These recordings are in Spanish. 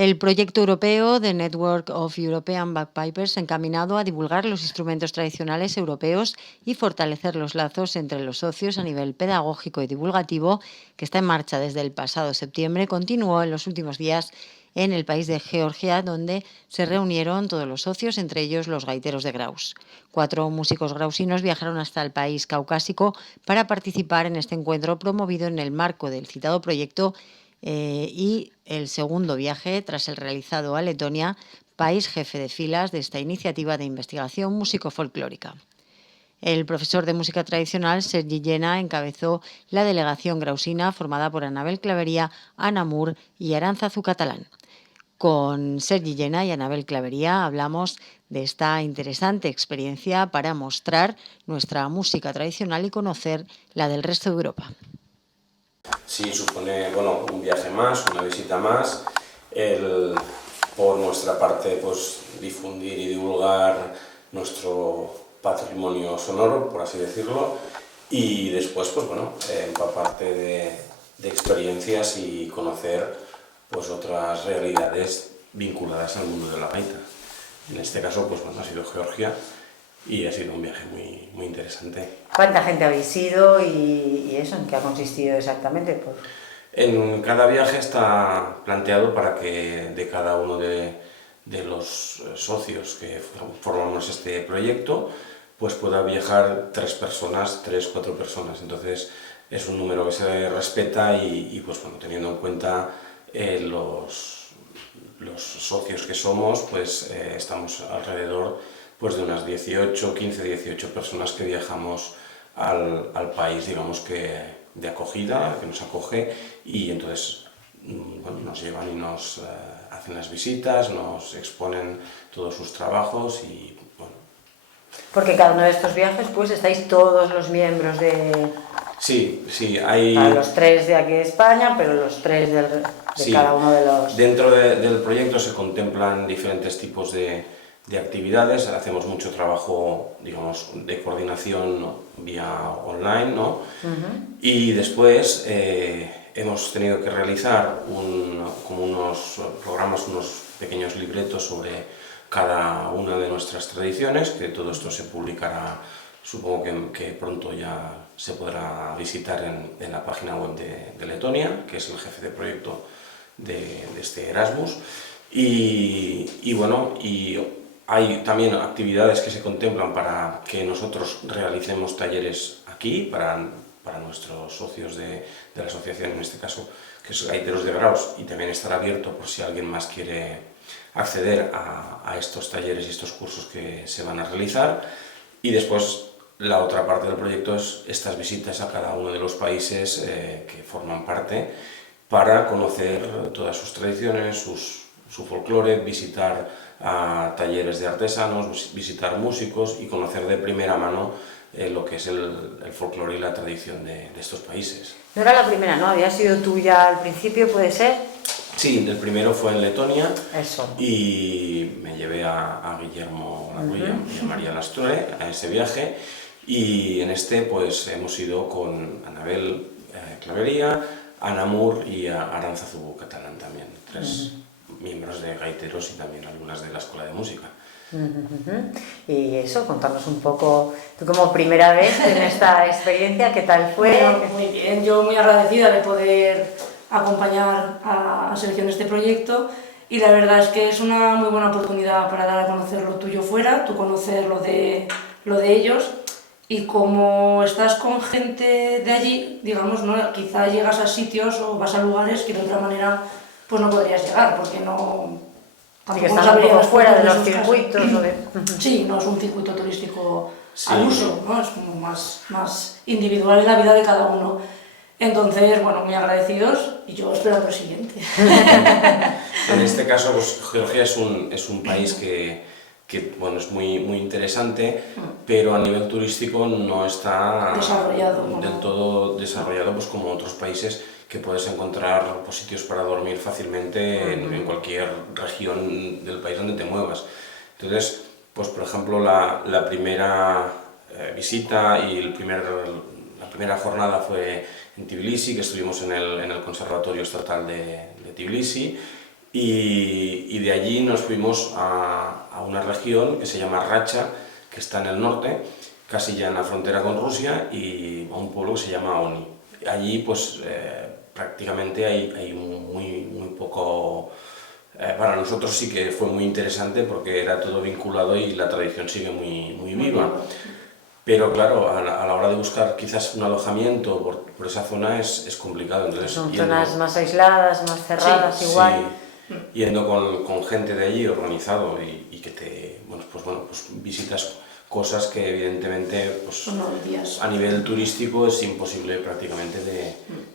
El proyecto europeo The Network of European Bagpipers, encaminado a divulgar los instrumentos tradicionales europeos y fortalecer los lazos entre los socios a nivel pedagógico y divulgativo, que está en marcha desde el pasado septiembre, continuó en los últimos días en el país de Georgia, donde se reunieron todos los socios, entre ellos los gaiteros de Graus. 4 músicos grausinos viajaron hasta el país caucásico para participar en este encuentro promovido en el marco del citado proyecto y el segundo viaje tras el realizado a Letonia, país jefe de filas de esta iniciativa de investigación músico-folclórica. El profesor de música tradicional, Sergi Llena, encabezó la delegación grausina formada por Anabel Clavería, Ana Mur y Aránzazu Catalán. Con Sergi Llena y Anabel Clavería hablamos de esta interesante experiencia para mostrar nuestra música tradicional y conocer la del resto de Europa. Sí, supone un viaje más, una visita más, por nuestra parte pues, difundir y divulgar nuestro patrimonio sonoro, por así decirlo, y después empaparte de experiencias y conocer pues, otras realidades vinculadas al mundo de la gaita. En este caso ha sido Georgia y ha sido un viaje muy interesante. ¿Cuánta gente habéis ido y eso? ¿En qué ha consistido exactamente? En cada viaje está planteado para que de cada uno de los socios que formamos este proyecto pues pueda viajar 3 personas, 4 personas. Entonces es un número que se respeta y teniendo en cuenta los socios que somos, pues estamos alrededor pues de unas 18 personas que viajamos al país, digamos que de acogida, que nos acoge, y entonces nos llevan y nos hacen las visitas, nos exponen todos sus trabajos y bueno. Porque cada uno de estos viajes pues estáis todos los miembros de... Sí, hay... Para los 3 de aquí de España, pero los 3 de sí, cada uno de los... Dentro del proyecto se contemplan diferentes tipos de actividades, hacemos mucho trabajo, digamos, de coordinación vía online, ¿no? Y después hemos tenido que realizar como unos programas, unos pequeños libretos sobre cada una de nuestras tradiciones, que todo esto se publicará, supongo que pronto ya se podrá visitar en la página web de Letonia, que es el jefe de proyecto de este Erasmus, y hay también actividades que se contemplan para que nosotros realicemos talleres aquí, para nuestros socios de la asociación, en este caso, que es Gaiteros de Graus, y también estará abierto por si alguien más quiere acceder a estos talleres y estos cursos que se van a realizar. Y después la otra parte del proyecto es estas visitas a cada uno de los países que forman parte, para conocer todas sus tradiciones, su folclore, visitar a talleres de artesanos, visitar músicos y conocer de primera mano lo que es el folclore y la tradición de estos países. No era la primera, ¿no? ¿Había sido tuya al principio, puede ser? Sí, el primero fue en Letonia. Eso. Y me llevé a Guillermo Laguilla y a María Lastre a ese viaje, y en este pues hemos ido con Anabel Clavería, Ana Mur y a Aránzazu Catalán también, 3 miembros de gaiteros y también algunas de la Escuela de Música. Y eso, contarnos un poco, tú como primera vez en esta experiencia, ¿qué tal fue? Bueno, muy bien, yo muy agradecida de poder acompañar a Sergio en este proyecto, y la verdad es que es una muy buena oportunidad para dar a conocer lo tuyo fuera, tú conocer lo de ellos, y como estás con gente de allí, digamos, ¿no? Quizá llegas a sitios o vas a lugares que de otra manera pues no podrías llegar, porque no... Sí, que estás un poco fuera de los circuitos. Sí, no es un circuito turístico al uso, ¿no? Es como más individual en la vida de cada uno. Entonces, bueno, muy agradecidos, y yo espero lo siguiente. En este caso, pues, Georgia es un país que es muy interesante, pero a nivel turístico no está del todo desarrollado, pues como otros países que puedes encontrar pues, sitios para dormir fácilmente en cualquier región del país donde te muevas. Entonces, pues por ejemplo, la primera visita y la primera jornada fue en Tbilisi, que estuvimos en el Conservatorio Estatal de Tbilisi, y de allí nos fuimos a una región que se llama Racha, que está en el norte, casi ya en la frontera con Rusia, y a un pueblo que se llama Oni. Allí pues prácticamente hay muy poco... para nosotros sí que fue muy interesante porque era todo vinculado y la tradición sigue muy viva. Pero claro, a la hora de buscar quizás un alojamiento por esa zona es complicado. Entonces, Son zonas más aisladas, más cerradas, igual. Sí, yendo con gente de allí organizado y que te, pues visitas cosas que evidentemente pues, a nivel turístico es imposible prácticamente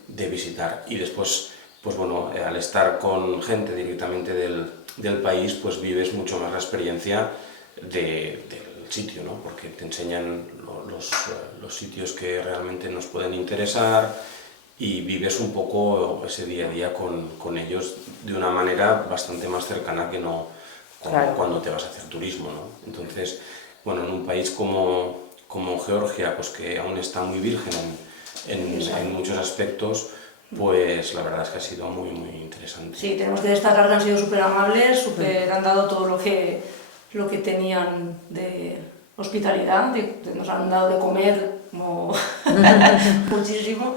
de visitar. Y después, pues bueno, al estar con gente directamente del país, pues vives mucho más la experiencia del sitio, ¿no? Porque te enseñan los sitios que realmente nos pueden interesar y vives un poco ese día a día con ellos de una manera bastante más cercana que no cuando te vas a hacer turismo, ¿no? Entonces, bueno, en un país como Georgia, pues que aún está muy virgen en muchos aspectos, pues la verdad es que ha sido muy interesante. Sí, tenemos que destacar que han sido súper amables, han dado todo lo que tenían de hospitalidad, nos han dado de comer muchísimo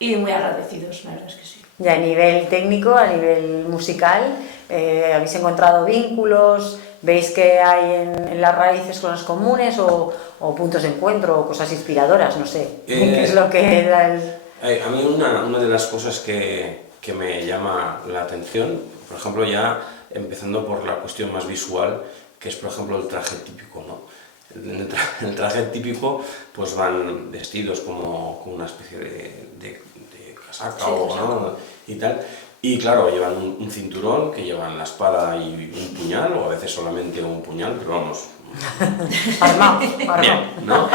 y muy agradecidos, la verdad es que sí. Y a nivel técnico, a nivel musical, ¿habéis encontrado vínculos? ¿Veis que hay en las raíces cosas comunes o puntos de encuentro o cosas inspiradoras? No sé, ¿qué es lo que da el...? A mí una de las cosas que me llama la atención, por ejemplo, ya empezando por la cuestión más visual, que es por ejemplo el traje típico, ¿no? En el traje típico pues van vestidos como una especie de casaca, sí, ¿no? Y tal. Y claro, llevan un cinturón, que llevan la espada y un puñal, o a veces solamente un puñal, pero vamos... armado, ¿no?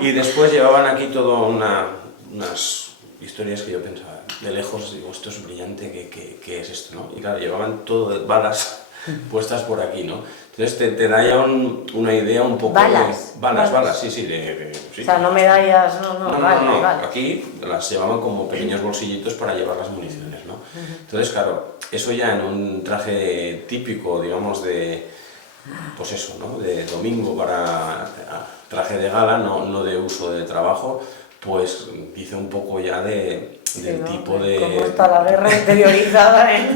Y después llevaban aquí todo unas historias que yo pensaba, de lejos, digo, esto es brillante, ¿qué es esto, no? Y claro, llevaban todo de balas puestas por aquí, ¿no? Entonces te da ya una idea un poco ¿Balas? de... Balas, sí. Sí. O sea, no medallas, no. Aquí las llevaban como pequeños bolsillitos para llevar las municiones, ¿no? Entonces, claro, eso ya en un traje típico, digamos, pues eso, ¿no? De domingo para traje de gala, no de uso de trabajo, pues dice un poco ya del tipo de... Cómo está la guerra interiorizada, ¿eh?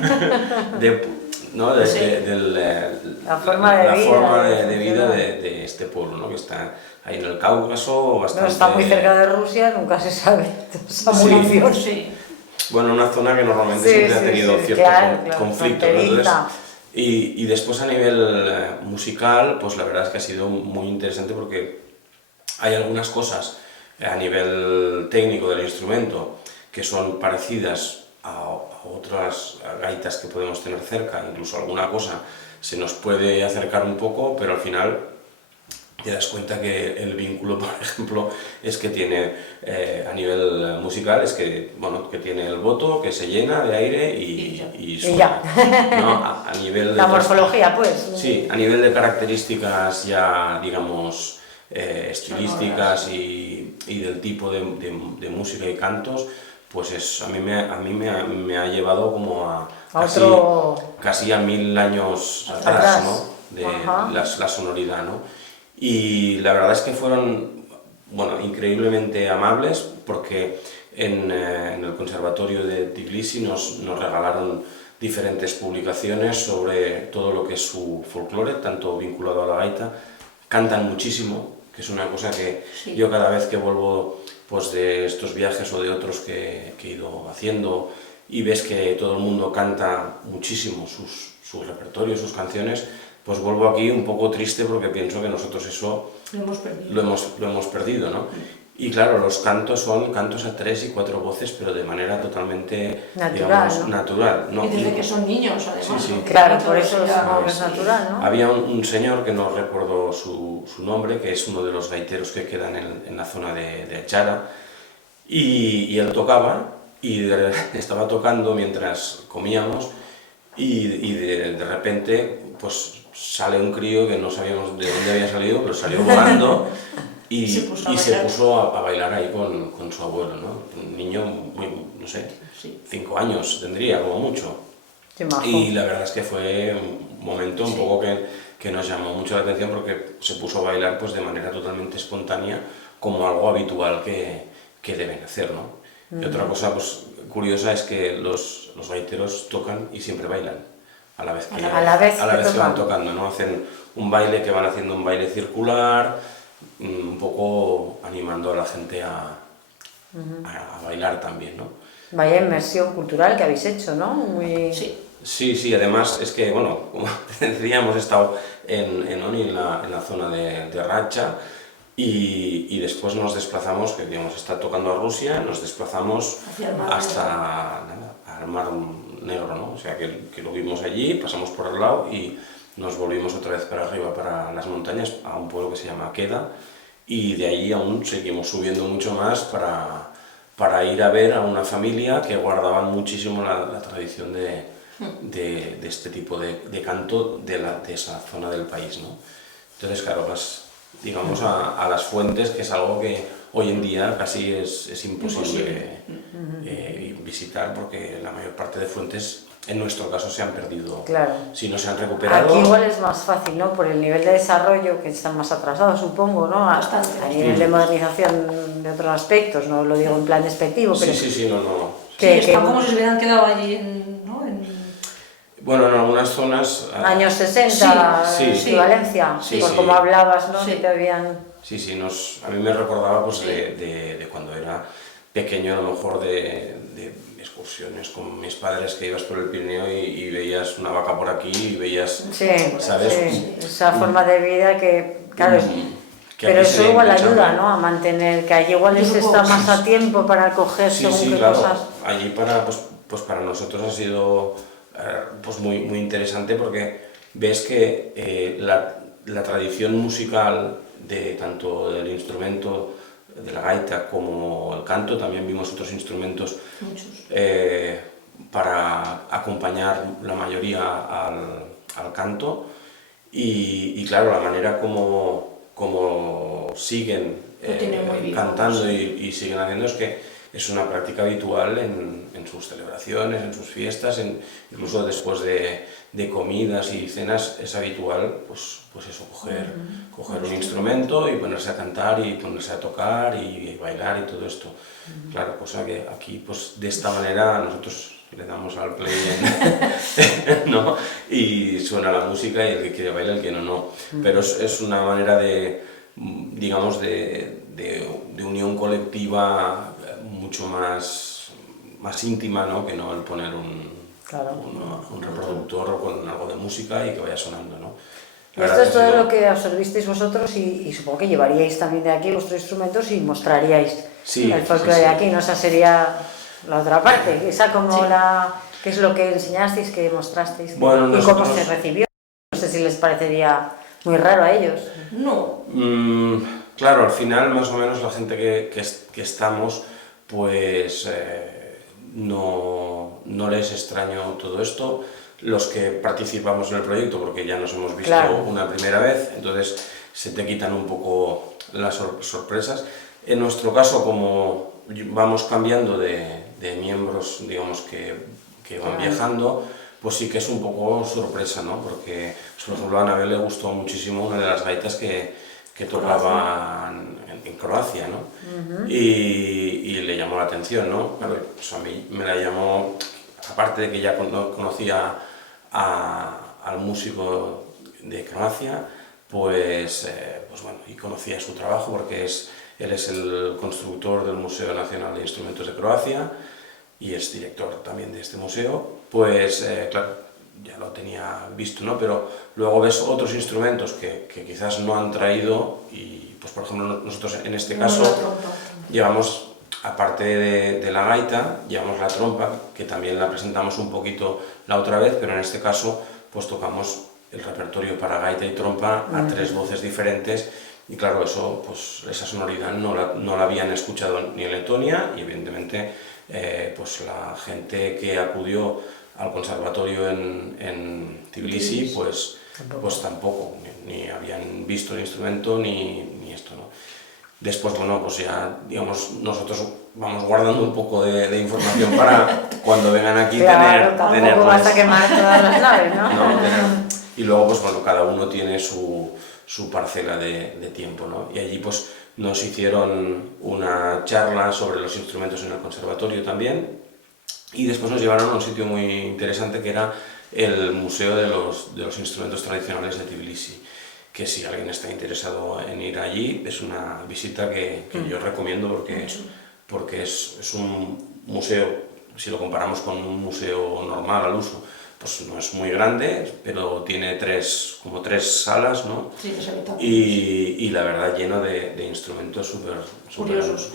¿no? La forma de vida de este pueblo, ¿no? Que está ahí en el Cáucaso, bastante... No está muy cerca de Rusia, nunca se sabe esa munición. Sí. Bueno, una zona que normalmente siempre ha tenido cierto conflicto, ¿no? Entonces, y después a nivel musical, pues la verdad es que ha sido muy interesante porque hay algunas cosas a nivel técnico del instrumento que son parecidas a otras gaitas que podemos tener cerca, incluso alguna cosa se nos puede acercar un poco, pero al final te das cuenta que el vínculo, por ejemplo, es que tiene, a nivel musical, es que, bueno, que tiene el boto que se llena de aire y suena. ¿No? A nivel la morfología, pues. Sí, a nivel de características ya, digamos, estilísticas y del tipo de música y cantos, pues a mí me ha llevado como a casi a 1000 años atrás, ¿no? De la sonoridad, ¿no? Y la verdad es que fueron, bueno, increíblemente amables porque en el Conservatorio de Tbilisi nos regalaron diferentes publicaciones sobre todo lo que es su folclore, tanto vinculado a la gaita. Cantan muchísimo, que es una cosa que yo cada vez que vuelvo pues, de estos viajes o de otros que he ido haciendo y ves que todo el mundo canta muchísimo sus repertorios, sus canciones, pues vuelvo aquí un poco triste porque pienso que nosotros eso lo hemos perdido, ¿no? Y claro, los cantos son cantos a 3 y 4 voces, pero de manera totalmente natural, ¿no? Y desde que son niños, además. Sí. Claro, por eso es natural, ¿no? Había un señor que no recuerdo su nombre, que es uno de los gaiteros que quedan en la zona de Achara, y él tocaba, y estaba tocando mientras comíamos, y de repente, pues sale un crío que no sabíamos de dónde había salido, pero salió volando y se puso a bailar ahí con su abuelo, ¿no? Un niño, no sé, 5 años tendría, como mucho. Qué majo. Y la verdad es que fue un momento un poco que nos llamó mucho la atención porque se puso a bailar pues de manera totalmente espontánea, como algo habitual que deben hacer, ¿no? Y otra cosa pues curiosa es que los gaiteros tocan y siempre bailan, a la vez que, a la vez que van tocando, ¿no? Hacen un baile que van haciendo un baile circular, un poco animando a la gente a bailar también, ¿no? Vaya inmersión cultural que habéis hecho, ¿no? Muy... Sí. Sí, además es que, bueno, como te decía, hemos estado en Oni, en la zona de Racha, y después nos desplazamos, que digamos está tocando a Rusia, nos desplazamos hasta al Mar Negro, ¿no? O sea que lo vimos allí, pasamos por el lado y nos volvimos otra vez para arriba, para las montañas, a un pueblo que se llama Queda, y de allí aún seguimos subiendo mucho más para ir a ver a una familia que guardaban muchísimo la tradición de este tipo de canto de esa zona del país, ¿no? Entonces, claro, vas, digamos, a las fuentes, que es algo que hoy en día casi es imposible visitar, porque la mayor parte de fuentes, en nuestro caso, se han perdido. Claro. Si no se han recuperado... Aquí igual es más fácil, ¿no? Por el nivel de desarrollo, que están más atrasados, supongo, ¿no? A nivel de modernización de otros aspectos, no lo digo en plan despectivo, pero... Sí, no. Que están como si se hubieran quedado allí Bueno, en algunas zonas... Años 60, sí, Valencia, por como hablabas, ¿no? Sí. Que te habían... Sí, a mí me recordaba pues de cuando era pequeño, a lo mejor de excursiones con mis padres, que ibas por el Pirineo y veías una vaca por aquí y veías, ¿sabes? Sí, esa forma de vida que, claro, pero eso igual ayuda, ¿no? A mantener, que allí igual se está más a tiempo para acoger según qué claro. cosas. Allí pues para nosotros ha sido pues muy interesante, porque ves que la tradición musical de tanto del instrumento de la gaita como el canto, también vimos otros instrumentos para acompañar la mayoría al canto, y claro, la manera como siguen cantando y siguen haciendo, es que es una práctica habitual en sus celebraciones, en sus fiestas, incluso después de comidas y cenas es habitual pues eso, coger un instrumento y ponerse a cantar y ponerse a tocar y bailar y todo esto. Claro, cosa que aquí pues de esta manera nosotros le damos al play ¿no? Y suena la música y el que quiere bailar, el que no. Pero es una manera digamos, de unión colectiva mucho más íntima, ¿no? Que no el poner un reproductor con algo de música y que vaya sonando, ¿no? Esto es todo lo que absorbisteis vosotros y supongo que llevaríais también de aquí vuestros instrumentos y mostraríais el folclore de aquí, ¿no? Esa sería la otra parte, esa como ¿qué es lo que enseñasteis, que mostrasteis? Bueno, ¿Y cómo se recibió? No sé si les parecería muy raro a ellos. No. Claro, al final más o menos la gente que estamos, pues no les extraño todo esto. Los que participamos en el proyecto, porque ya nos hemos visto una primera vez, entonces se te quitan un poco las sorpresas. En nuestro caso, como vamos cambiando de miembros, digamos, que van viajando, pues sí que es un poco sorpresa, ¿no? Porque, por ejemplo, a Anabel le gustó muchísimo una de las gaitas que tocaban en Croacia, ¿no? Y le llamó la atención, ¿no? Pues a mí me la llamó, aparte de que ya conocía al músico de Croacia, pues bueno, y conocía su trabajo, porque él es el constructor del Museo Nacional de Instrumentos de Croacia y es director también de este museo, pues claro, ya lo tenía visto, ¿no? Pero luego ves otros instrumentos que quizás no han traído, y pues por ejemplo nosotros en este caso llevamos, aparte de la gaita, llevamos la trompa, que también la presentamos un poquito la otra vez, pero en este caso pues tocamos el repertorio para gaita y trompa a 3 voces diferentes, y claro, eso, pues esa sonoridad no la habían escuchado ni en Letonia, y evidentemente pues la gente que acudió al conservatorio en Tbilisi, pues tampoco, ni habían visto el instrumento ni esto, ¿no? Después, bueno, pues ya, digamos, nosotros vamos guardando un poco de información para cuando vengan aquí claro, tampoco vas a quemar todas las naves, ¿no? Y luego, pues bueno, cada uno tiene su parcela de tiempo, ¿no? Y allí, pues, nos hicieron una charla sobre los instrumentos en el conservatorio también, y después nos llevaron a un sitio muy interesante que era el Museo de los Instrumentos Tradicionales de Tbilisi, que si alguien está interesado en ir allí, es una visita que yo recomiendo porque es un museo, si lo comparamos con un museo normal al uso, pues no es muy grande, pero tiene como tres salas, ¿no? Sí, y la verdad lleno de instrumentos súper curiosos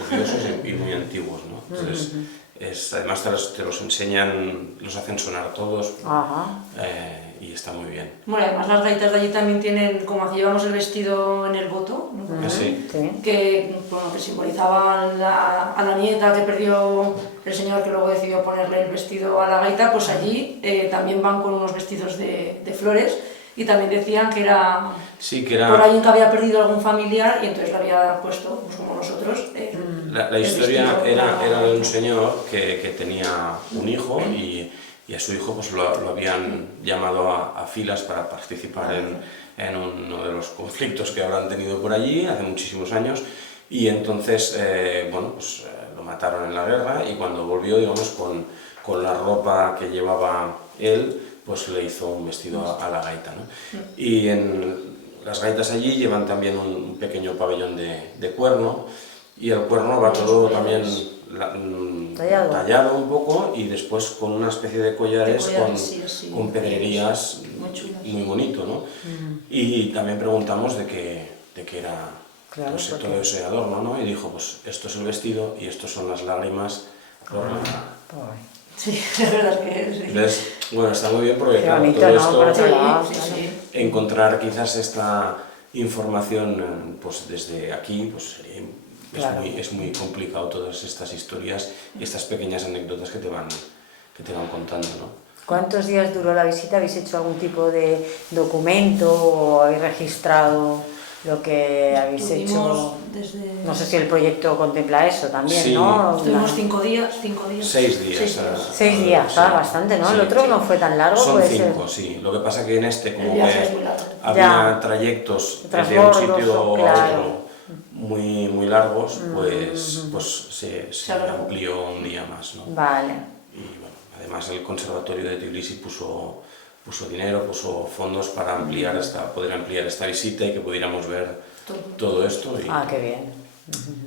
y muy antiguos, ¿no? Entonces, además te los enseñan, los hacen sonar todos. Y está muy bien. Bueno, además las gaitas de allí también tienen, como aquí llevamos el vestido en el voto, ¿no? Sí. que simbolizaba a la nieta que perdió el señor, que luego decidió ponerle el vestido a la gaita, pues allí también van con unos vestidos de flores, y también decían que era por alguien que había perdido algún familiar y entonces le había puesto, pues como nosotros. La historia era de un señor que tenía un hijo y a su hijo pues lo habían llamado a filas para participar en uno de los conflictos que habrán tenido por allí hace muchísimos años, y entonces bueno, pues, lo mataron en la guerra, y cuando volvió, digamos, con la ropa que llevaba él, pues le hizo un vestido a la gaita, ¿no? Y las gaitas allí llevan también un pequeño pabellón de cuerno, y el cuerno va todo también tallado un poco, y después con una especie de collares con pedrerías muy bonito, ¿no? Y también preguntamos de qué era, claro, pues, todo ese adorno, ¿no? Y dijo, pues esto es el vestido y estos son las lágrimas por la... Sí, la verdad que sí. Entonces, bueno, está muy bien porque claro, bonito, todo ¿no? esto, Por otro lado, encontrar quizás esta información pues desde aquí, pues es muy complicado, todas estas historias y estas pequeñas anécdotas que te van contando, ¿no? ¿Cuántos días duró la visita? ¿Habéis hecho algún tipo de documento o habéis registrado lo que habéis hecho? No sé si el proyecto contempla eso también, sí. ¿no? Estuvimos 5 días. 6 días. 6 días, sí. Bastante, ¿no? Sí, el otro no fue tan largo. Son puede 5, ser. sí. Lo que pasa que en este, como que había trayectos de un sitio a otro muy, muy largos, pues se amplió un día más, ¿no? Vale. Y bueno, además el Conservatorio de Tbilisi puso dinero, puso fondos para poder ampliar esta visita y que pudiéramos ver todo esto. Qué bien.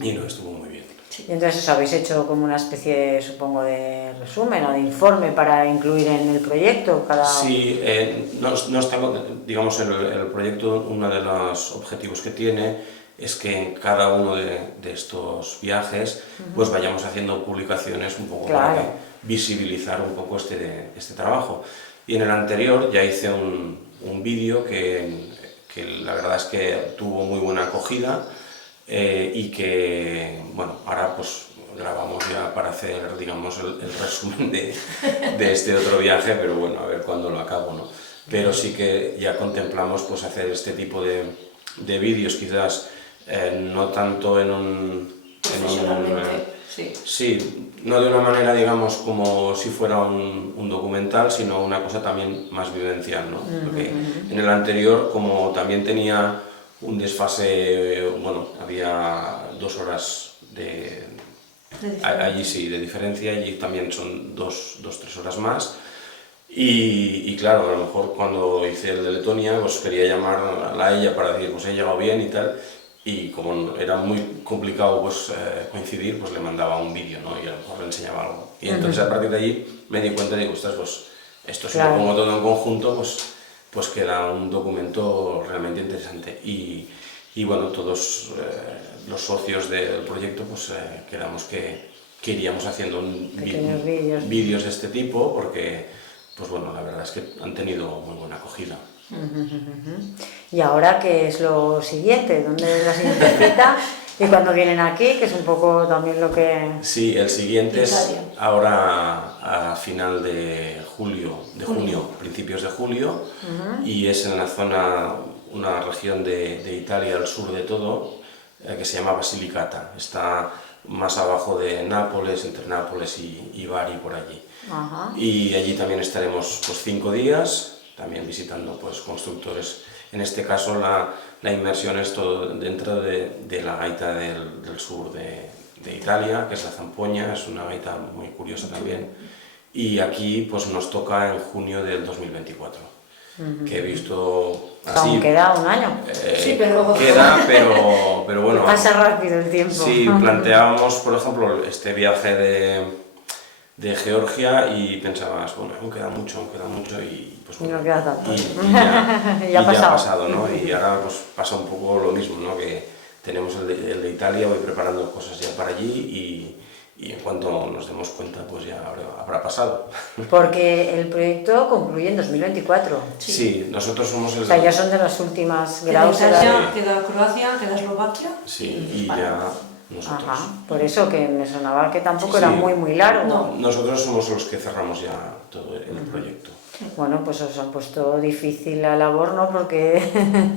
Y no, estuvo muy bien. Y entonces habéis hecho como una especie, supongo, de resumen o de informe para incluir en el proyecto Sí, no está, digamos, el proyecto, uno de los objetivos que tiene es que en cada uno de estos viajes pues vayamos haciendo publicaciones un poco para visibilizar un poco este trabajo. Y en el anterior ya hice un vídeo que la verdad es que tuvo muy buena acogida, y que, bueno, ahora pues grabamos ya para hacer, digamos, el resumen de este otro viaje, pero bueno, a ver cuándo lo acabo, ¿no? Pero sí que ya contemplamos pues hacer este tipo de vídeos, quizás no tanto sí, no de una manera, digamos, como si fuera un documental, sino una cosa también más vivencial, ¿no? Porque en el anterior, como también tenía un desfase, bueno, había 2 horas allí sí, de diferencia, allí también son 2-3 horas más. Y claro, a lo mejor cuando hice el de Letonia, pues quería llamar a ella para decir, pues he llegado bien y tal, y como era muy complicado pues coincidir, pues le mandaba un vídeo, ¿no? Y a lo mejor le enseñaba algo. Y entonces a partir de allí me di cuenta y digo, ostras, pues esto si lo pongo todo en conjunto, pues queda un documento realmente interesante. Y bueno, todos los socios del proyecto pues quedamos que iríamos haciendo vídeos de este tipo, porque pues bueno, la verdad es que han tenido muy buena acogida. ¿Y ahora qué es lo siguiente? ¿Dónde es la siguiente cita? ¿Y cuando vienen aquí? Que es un poco también lo que... Sí, el siguiente es ahora a final de junio, principios de julio, y es en la zona, una región de Italia, al sur de todo, que se llama Basilicata. Está más abajo de Nápoles, entre Nápoles y Bari, por allí. Ajá. Y allí también estaremos pues 5 días, también visitando pues constructores. En este caso la inmersión es todo dentro de la gaita del sur de Italia, que es la zampoña, es una gaita muy curiosa también. Y aquí pues nos toca en junio del 2024, que he visto así... Aún queda un año. Sí, pero... Queda, pero bueno... Pasa rápido el tiempo. Sí, planteábamos, por ejemplo, este viaje de Georgia y pensabas, bueno, aún queda mucho y pues bueno, no queda tanto. Ya ha pasado, ¿no? Y ahora pues pasa un poco lo mismo, ¿no? Que tenemos el de Italia, voy preparando cosas ya para allí y en cuanto nos demos cuenta pues ya habrá pasado. Porque el proyecto concluye en 2024. Sí, nosotros somos el... O sea, ya son de las últimas Queda grados de Italia, la... queda Croacia, queda Eslovaquia. Sí, y ya nosotros. Ajá, por eso que me sonaba que tampoco Sí, era muy largo. No. Nosotros somos los que cerramos ya todo el proyecto. Bueno, pues os han puesto difícil la labor, ¿no? Porque...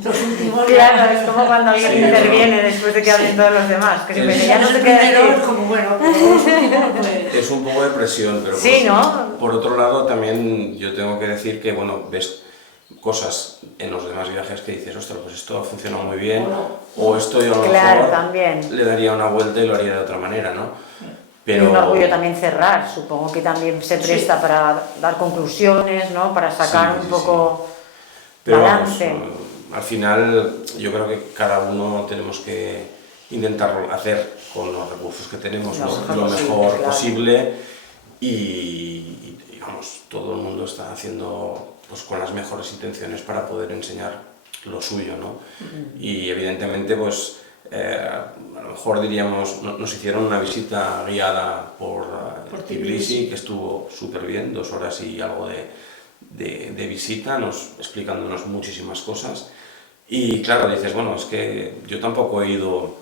Los últimos... Claro, es como cuando alguien Sí, interviene después de que hablen todos los demás. Que siempre Es- ya no el te queda primero es decir. como, bueno, pero los últimos, pues... Es un poco de presión, pero Sí, ¿no? por otro lado también yo tengo que decir que, bueno, ves cosas en los demás viajes que dices, ostras, pues esto ha funcionado muy bien, o esto yo a lo Claro, mejor también. le daría una vuelta y lo haría de otra manera, ¿no? Y un orgullo también cerrar, supongo que también se presta para dar conclusiones, ¿no? Para sacar Sí, un sí, poco Pero vamos, balance. al final yo creo que cada uno tenemos que intentar hacer con los recursos que tenemos Lo mejor lo posible, mejor claro. posible y, vamos, todo el mundo está haciendo pues con las mejores intenciones para poder enseñar lo suyo, ¿no? Y evidentemente pues a lo mejor diríamos, nos hicieron una visita guiada por Tbilisi, que estuvo súper bien, 2 horas y algo de visita, explicándonos muchísimas cosas. Y claro, dices, bueno, es que yo tampoco he ido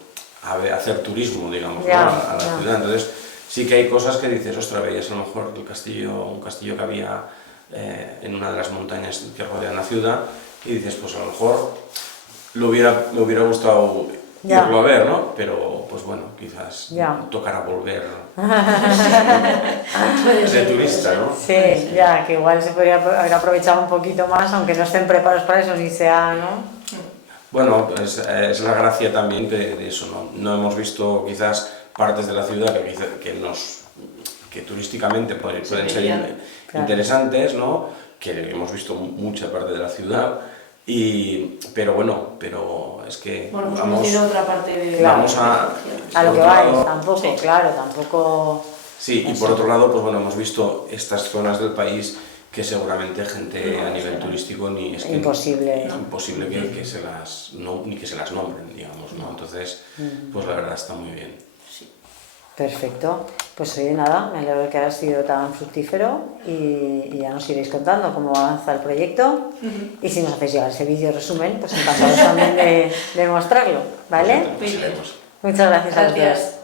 a hacer turismo, digamos, Ya, ¿no? a la ya. ciudad. Entonces sí que hay cosas que dices, ostras, veías a lo mejor un castillo que había en una de las montañas que rodean la ciudad, y dices, pues a lo mejor me hubiera gustado Ya. irlo a ver, ¿no? Pero pues bueno, quizás Ya. tocará volver Puede de ser, turista, ¿no? Sí, ya, que igual se podría haber aprovechado un poquito más, aunque no estén preparados para eso, ni sea, ¿no? Bueno, pues, es la gracia también de eso, ¿no? No hemos visto quizás partes de la ciudad que turísticamente pueden ser Claro. interesantes, ¿no? Que hemos visto mucha parte de la ciudad, pero bueno, es que Bueno, hemos vamos, conocido otra parte de... Claro. vamos A lo que por otro vais, lado- tampoco, Sí. claro, tampoco... Sí, y Eso. por otro lado, pues bueno, hemos visto estas zonas del país que seguramente gente a nivel turístico es que Imposible. imposible ni que se las nombren, digamos, ¿no? Entonces, pues la verdad está muy bien. Perfecto. Pues oye, nada, me alegro de que haya sido tan fructífero y ya nos iréis contando cómo avanza el proyecto. Y si nos hacéis llegar ese vídeo resumen, pues encantados también de mostrarlo, ¿vale? Pues, Muchas gracias a los Gracias. dos.